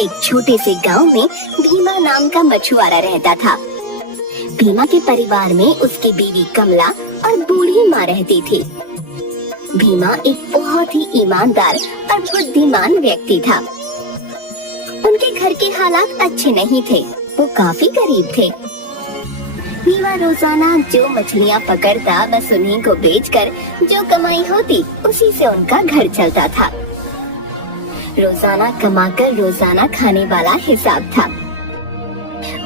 एक छोटे से गांव में भीमा नाम का मछुआरा रहता था। भीमा के परिवार में उसकी बीवी कमला और बूढ़ी माँ रहती थी। भीमा एक बहुत ही ईमानदार और बुद्धिमान व्यक्ति था। उनके घर के हालात अच्छे नहीं थे, वो काफी गरीब थे। भीमा रोजाना जो मछलियाँ पकड़ता बस उन्हीं को बेचकर जो कमाई होती उसी से उनका घर चलता था। रोजाना कमाकर रोजाना खाने वाला हिसाब था।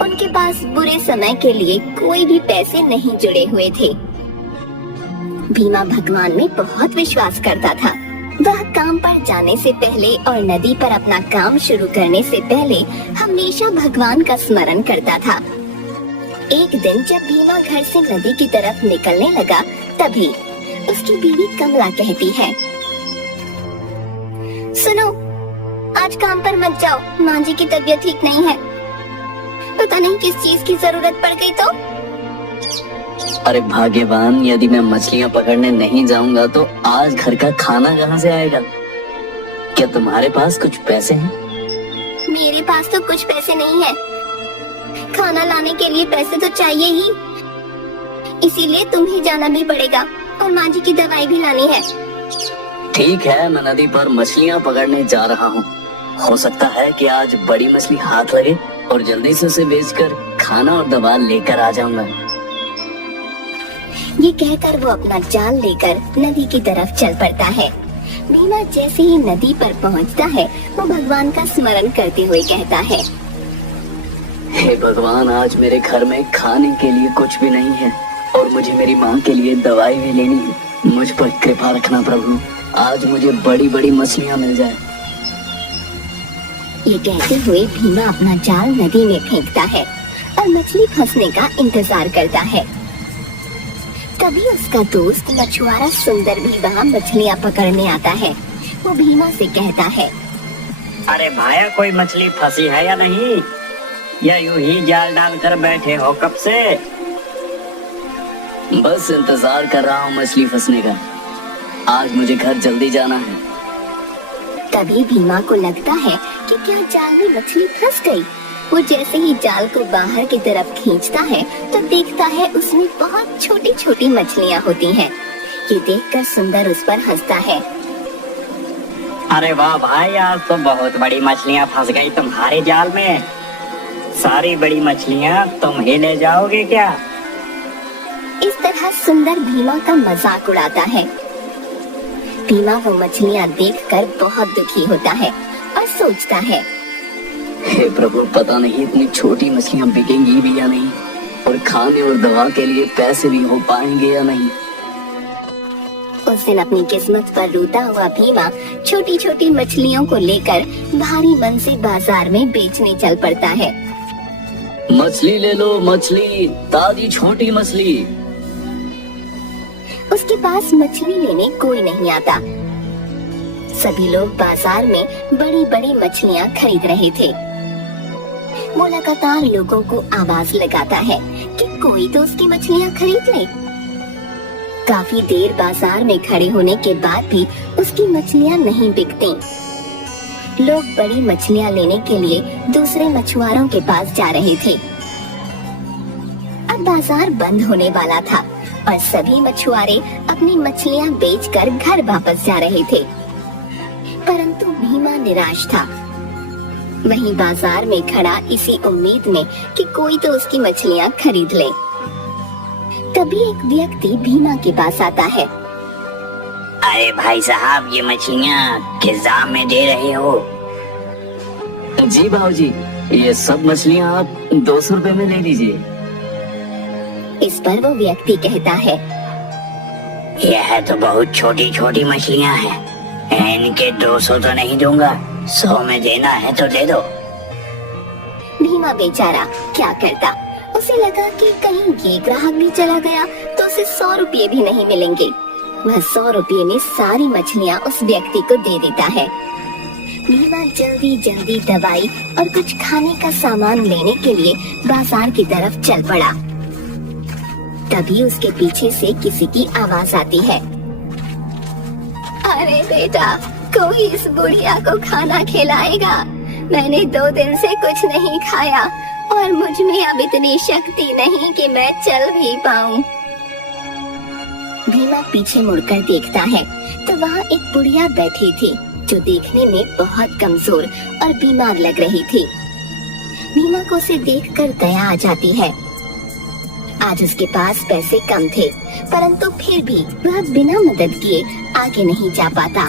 उनके पास बुरे समय के लिए कोई भी पैसे नहीं जुड़े हुए थे। भीमा भगवान में बहुत विश्वास करता था। वह काम पर जाने से पहले और नदी पर अपना काम शुरू करने से पहले हमेशा भगवान का स्मरण करता था। एक दिन जब भीमा घर से नदी की तरफ निकलने लगा, तभी उसकी बीवी कमला कहती है, सुनो, आज काम पर मत जाओ, माँ जी की तबीयत ठीक नहीं है। पता नहीं किस चीज की जरूरत पड़ गई तो। अरे भाग्यवान, यदि मैं मछलियाँ पकड़ने नहीं जाऊंगा तो आज घर का खाना कहाँ से आएगा? क्या तुम्हारे पास कुछ पैसे हैं? मेरे पास तो कुछ पैसे नहीं है। खाना लाने के लिए पैसे तो चाहिए ही, इसीलिए तुम्हें जाना भी पड़ेगा और माँ जी की दवाई भी लानी है। ठीक है, मैं नदी पर मछलियाँ पकड़ने जा रहा हूँ। हो सकता है कि आज बड़ी मछली हाथ लगे और जल्दी से उसे बेचकर खाना और दवा लेकर आ जाऊंगा। ये कहकर वो अपना जाल लेकर नदी की तरफ चल पड़ता है। भीमा जैसे ही नदी पर पहुंचता है, वो भगवान का स्मरण करते हुए कहता है, हे भगवान, आज मेरे घर में खाने के लिए कुछ भी नहीं है और मुझे मेरी माँ के लिए दवाई भी लेनी है। मुझ पर कृपा रखना प्रभु, आज मुझे बड़ी बड़ी मछलियाँ मिल जाए। ये कहते हुए भीमा अपना जाल नदी में फेंकता है और मछली फंसने का इंतजार करता है। तभी उसका दोस्त मछुआरा सुंदर भी वहाँ मछलियाँ पकड़ने आता है। वो भीमा से कहता है, अरे भाया, कोई मछली फंसी है या नहीं? या यूं ही जाल डालकर बैठे हो कब से? बस इंतजार कर रहा हूँ मछली फंसने का। आज मुझे घर जल्दी जाना है। तभी भीमा को लगता है कि क्या जाल में मछली फंस गई। वो जैसे ही जाल को बाहर की तरफ खींचता है तो देखता है उसमें बहुत छोटी छोटी मछलियाँ होती हैं। ये देखकर सुंदर उस पर हंसता है। अरे वाह भाई, आज तो बहुत बड़ी मछलियाँ फंस गई तुम्हारे जाल में। सारी बड़ी मछलियाँ तुम ही ले जाओगे क्या? इस तरह सुंदर भीमा का मजाक उड़ाता है। भीमा वो मछलियाँ देखकर बहुत दुखी होता है और सोचता है, हे प्रभु, पता नहीं इतनी छोटी मछलियाँ बिकेंगी भी या नहीं और खाने और दवा के लिए पैसे भी हो पाएंगे या नहीं। उस दिन अपनी किस्मत पर रोता हुआ भीमा छोटी छोटी मछलियों को लेकर भारी मन से बाजार में बेचने चल पड़ता है। मछली ले लो, मछली, ताजी छोटी मछली। उसके पास मछली लेने कोई नहीं आता। सभी लोग बाजार में बड़ी बड़ी मछलियाँ खरीद रहे थे। वो लगातार लोगों को आवाज लगाता है कि कोई तो उसकी मछलियाँ खरीद ले। काफी देर बाजार में खड़े होने के बाद भी उसकी मछलियाँ नहीं बिकती। लोग बड़ी मछलियाँ लेने के लिए दूसरे मछुआरों के पास जा रहे थे। अब बाजार बंद होने वाला था और सभी मछुआरे अपनी मछलियाँ बेचकर घर वापस जा रहे थे, परंतु भीमा निराश था। वहीं बाजार में खड़ा इसी उम्मीद में कि कोई तो उसकी मछलियाँ खरीद ले। तभी एक व्यक्ति भीमा के पास आता है। अरे भाई साहब, ये मछलियाँ किस दाम में दे रहे हो? जी भाऊजी, ये सब मछलियाँ आप 200 रुपए में ले लीजिए। इस पर वो व्यक्ति कहता है, यह तो बहुत छोटी छोटी मछलियाँ हैं, इनके 200 तो नहीं दूंगा, 100 में देना है तो दे दो। भीमा बेचारा क्या करता। उसे लगा कि कहीं ये ग्राहक भी चला गया तो उसे 100 रुपये भी नहीं मिलेंगे। वह 100 रुपये में सारी मछलियाँ उस व्यक्ति को दे देता है। भीमा जल्दी जल्दी दवाई और कुछ खाने का सामान लेने के लिए बाजार की तरफ चल पड़ा। तभी उसके पीछे से किसी की आवाज आती है, अरे बेटा, कोई इस बुढ़िया को खाना खिलाएगा? मैंने 2 दिन से कुछ नहीं खाया और मुझ में अब इतनी शक्ति नहीं कि मैं चल भी पाऊं। भीमा पीछे मुड़कर देखता है तो वहाँ एक बुढ़िया बैठी थी जो देखने में बहुत कमजोर और बीमार लग रही थी। भीमा को उसे देखकर दया आ जाती है। आज उसके पास पैसे कम थे, परंतु फिर भी वह बिना मदद किए आगे नहीं जा पाता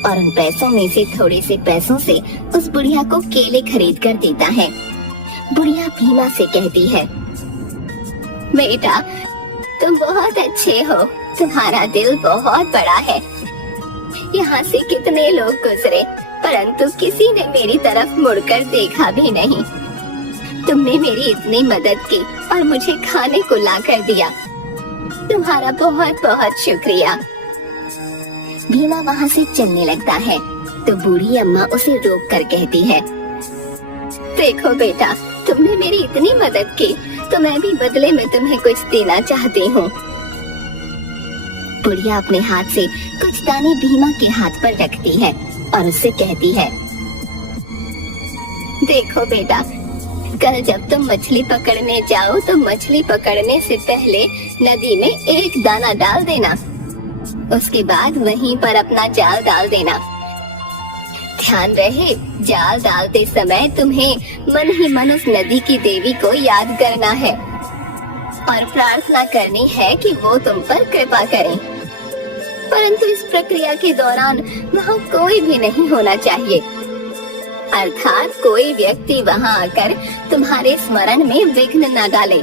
और उन पैसों में से थोड़े से पैसों से उस बुढ़िया को केले खरीद कर देता है। बुढ़िया भीमा से कहती है, बेटा तुम बहुत अच्छे हो, तुम्हारा दिल बहुत बड़ा है। यहाँ से कितने लोग गुजरे परंतु किसी ने मेरी तरफ मुड़कर देखा भी नहीं। तुमने मेरी इतनी मदद की और मुझे खाने को ला कर दिया, तुम्हारा बहुत बहुत शुक्रिया। भीमा वहाँ से चलने लगता है तो बूढ़ी अम्मा उसे रोक कर कहती है, देखो बेटा, तुमने मेरी इतनी मदद की तो मैं भी बदले में तुम्हें कुछ देना चाहती हूँ। बुढ़िया अपने हाथ से कुछ दाने भीमा के हाथ पर रखती है और उससे कहती है, देखो बेटा, कल जब तुम मछली पकड़ने जाओ तो मछली पकड़ने से पहले नदी में एक दाना डाल देना, उसके बाद वहीं पर अपना जाल डाल देना। ध्यान रहे, जाल डालते समय तुम्हें मन ही मन उस नदी की देवी को याद करना है और प्रार्थना करनी है कि वो तुम पर कृपा करें। परंतु इस प्रक्रिया के दौरान वहाँ कोई भी नहीं होना चाहिए, अर्थात कोई व्यक्ति वहाँ आकर तुम्हारे स्मरण में विघ्न न डाले,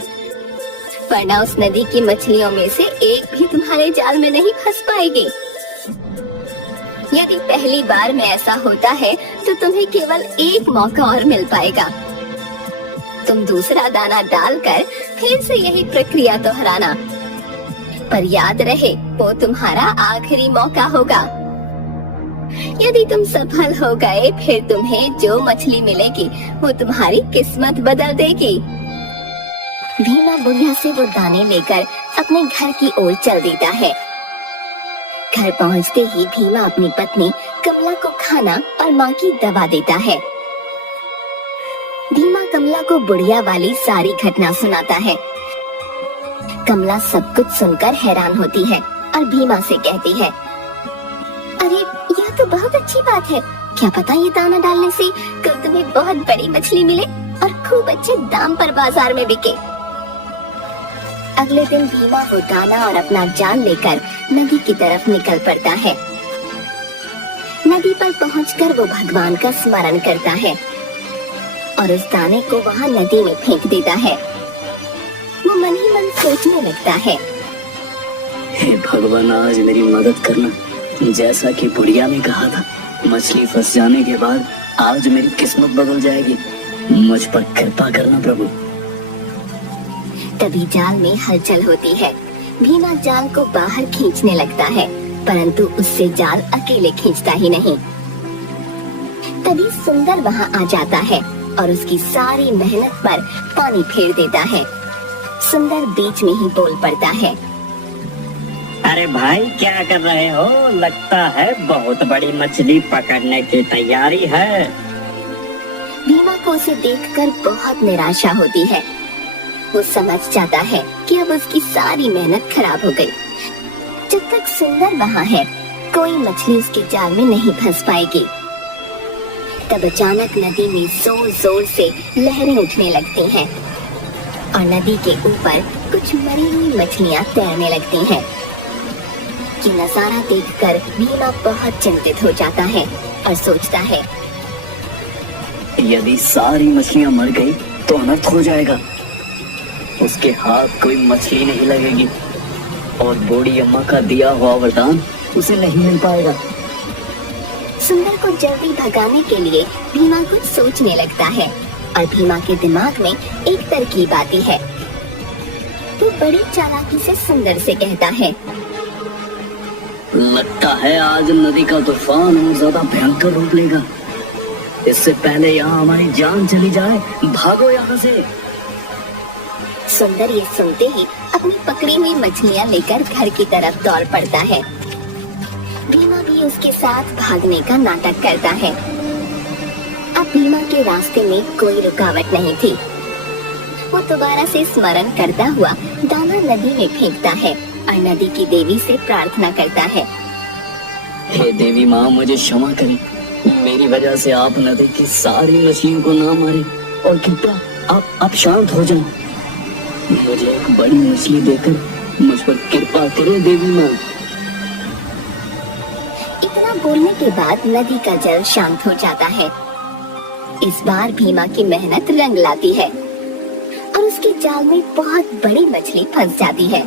वरना उस नदी की मछलियों में से एक भी तुम्हारे जाल में नहीं फंस पाएगी। यदि पहली बार में ऐसा होता है तो तुम्हें केवल एक मौका और मिल पाएगा। तुम दूसरा दाना डालकर फिर से यही प्रक्रिया दोहराना, पर याद रहे वो तुम्हारा आखिरी मौका होगा। यदि तुम सफल हो गए फिर तुम्हें जो मछली मिलेगी वो तुम्हारी किस्मत बदल देगी। भीमा बुढ़िया से वो दाने लेकर अपने घर की ओर चल देता है। घर पहुंचते ही भीमा अपनी पत्नी कमला को खाना और माँ की दवा देता है। भीमा कमला को बुढ़िया वाली सारी घटना सुनाता है। कमला सब कुछ सुनकर हैरान होती है और भीमा से कहती है, अरे यह तो बहुत अच्छी बात है, क्या पता ये दाना डालने से कल तुम्हें बहुत बड़ी मछली मिले और खूब अच्छे दाम पर बाजार में बिके। अगले दिन भीमा वो दाना और अपना जाल लेकर नदी की तरफ निकल पड़ता है। नदी पर पहुंचकर वो भगवान का स्मरण करता है और उस दाने को वहाँ नदी में फेंक देता है। वो मन ही मन सोचने लगता है, हे भगवान, आज मेरी मदद करना। जैसा कि बुढ़िया ने कहा था, मछली फंस जाने के बाद आज मेरी किस्मत बदल जाएगी। मुझ पर कृपा करना प्रभु। तभी जाल में हलचल होती है। भीमा जाल को बाहर खींचने लगता है, परंतु उससे जाल अकेले खींचता ही नहीं। तभी सुंदर वहाँ आ जाता है और उसकी सारी मेहनत पर पानी फेर देता है। सुंदर बीच में ही बोल पड़ता है, अरे भाई क्या कर रहे हो? लगता है बहुत बड़ी मछली पकड़ने की तैयारी है। भीमा को उसे देखकर बहुत निराशा होती है। वो समझ जाता है कि अब उसकी सारी मेहनत खराब हो गई। जब तक सुंदर वहाँ है, कोई मछली उसके जाल में नहीं फंस पाएगी। तब अचानक नदी में जोर जोर से लहरें उठने लगती हैं और नदी के ऊपर कुछ मरी हुई मछलियाँ तैरने लगती हैं। ये नजारा देखकर भीमा बहुत चिंतित हो जाता है और सोचता है, यदि सारी मछलियाँ मर गई तो अनर्थ हो जाएगा। उसके हाथ कोई मछली नहीं लगेगी और बूढ़ी अम्मा का दिया हुआ वरदान उसे नहीं मिल पाएगा। सुंदर को जल्दी भगाने के लिए भीमा कुछ सोचने लगता है और भीमा के दिमाग में एक तरकीब आती है। वो बड़ी चालाकी से सुंदर से कहता है, लगता है आज नदी का तूफान और ज्यादा भयंकर रूप लेगा। इससे पहले यहाँ हमारी जान चली जाए, भागो यहाँ से। सुंदर ये सुनते ही अपनी पकड़ी हुई मछलियाँ लेकर घर की तरफ दौड़ पड़ता है। भीमा भी उसके साथ भागने का नाटक करता है। अब भीमा के रास्ते में कोई रुकावट नहीं थी। वो दोबारा से स्मरण करता हुआ दाना नदी में फेंकता है और नदी की देवी से प्रार्थना करता है। हे देवी माँ, मुझे क्षमा करें। मेरी वजह से आप नदी की सारी मछलियों को ना मारे और कृपया आप शांत हो जाएं। मुझे एक बड़ी मछली देकर मुझ पर कृपा करें देवी माँ। इतना बोलने के बाद नदी का जल शांत हो जाता है। इस बार भीमा की मेहनत रंग लाती है और उसके जाल में बहुत बड़ी मछली फंस जाती है।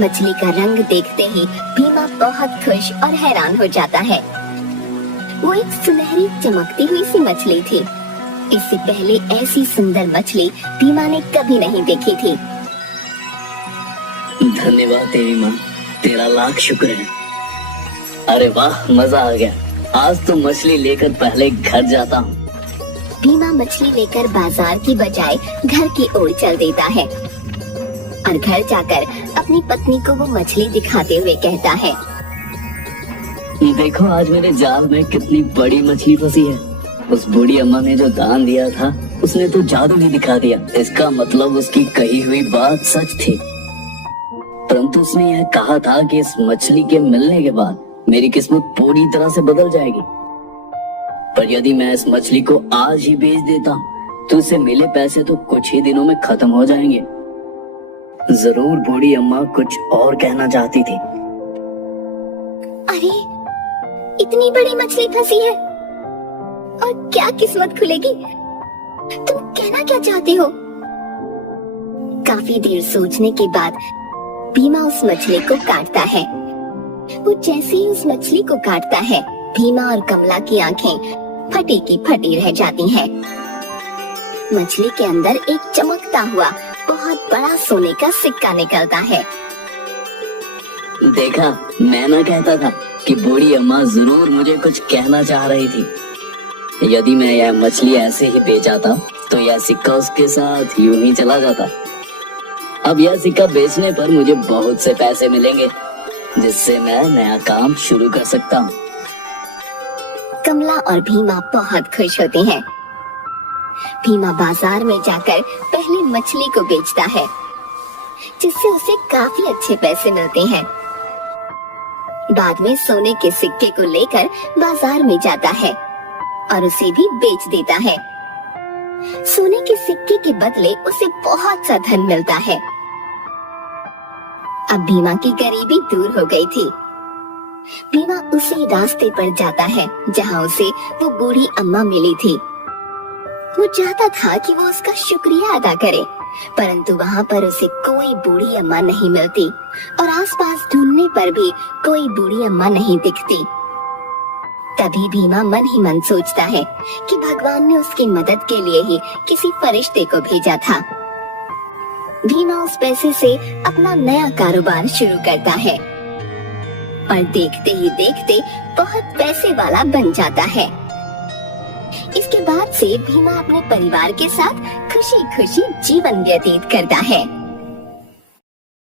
मछली का रंग देखते ही भीमा बहुत खुश और हैरान हो जाता है। वो एक सुनहरी चमकती हुई सी मछली थी। इससे पहले ऐसी सुंदर मछली भीमा ने कभी नहीं देखी थी। धन्यवाद देवी माँ, तेरा लाख शुक्र है। अरे वाह, मजा आ गया। आज तो मछली लेकर पहले घर जाता हूँ। भीमा मछली लेकर बाजार की बजाय घर की ओर चल देता है और घर जाकर अपनी पत्नी को वो मछली दिखाते हुए कहता है, देखो आज मेरे जाल में कितनी बड़ी मछली फंसी है। उस बूढ़ी अम्मा ने जो दान दिया था उसने तो जादू ही दिखा दिया। इसका मतलब उसकी कही हुई बात सच थी। परंतु उसने यह कहा था कि इस मछली के मिलने के बाद मेरी किस्मत पूरी तरह से बदल जाएगी। पर यदि मैं इस मछली को आज ही बेच देता हूँ तो उसे मिले पैसे तो कुछ ही दिनों में खत्म हो जाएंगे। जरूर बूढ़ी अम्मा कुछ और कहना चाहती थी। अरे, इतनी बड़ी मछली फंसी है और क्या किस्मत खुलेगी? तुम कहना क्या चाहते हो? काफी देर सोचने के बाद भीमा उस मछली को काटता है। वो जैसे ही उस मछली को काटता है, भीमा और कमला की आंखें फटी की फटी रह जाती हैं। मछली के अंदर एक चमकता हुआ बहुत बड़ा सोने का सिक्का निकलता है। देखा, मैं ना कहता था कि बूढ़ी अम्मा जरूर मुझे कुछ कहना चाह रही थी। यदि मैं यह मछली ऐसे ही बेच आता तो यह सिक्का उसके साथ यूं ही चला जाता। अब यह सिक्का बेचने पर मुझे बहुत से पैसे मिलेंगे जिससे मैं नया काम शुरू कर सकता हूँ। कमला और भीमा बहुत खुश होते हैं। भीमा बाजार में जाकर पहले मछली को बेचता है जिससे उसे काफी अच्छे पैसे मिलते हैं। बाद में सोने के सिक्के को लेकर बाजार में जाता है और उसे भी बेच देता है। सोने के सिक्के के बदले उसे बहुत सा धन मिलता है। अब भीमा की गरीबी दूर हो गई थी। भीमा उसी रास्ते पर जाता है जहाँ उसे वो बूढ़ी अम्मा मिली थी। वो चाहता था कि वो उसका शुक्रिया अदा करे, परंतु वहाँ पर उसे कोई बूढ़ी अम्मा नहीं मिलती और आसपास ढूंढने पर भी कोई बूढ़ी अम्मा नहीं दिखती। तभी भीमा मन ही मन सोचता है कि भगवान ने उसकी मदद के लिए ही किसी फरिश्ते को भेजा था। भीमा उस पैसे से अपना नया कारोबार शुरू करता है और देखते ही देखते बहुत पैसे वाला बन जाता है। इसके बाद से भीमा अपने परिवार के साथ खुशी खुशी जीवन व्यतीत करता है।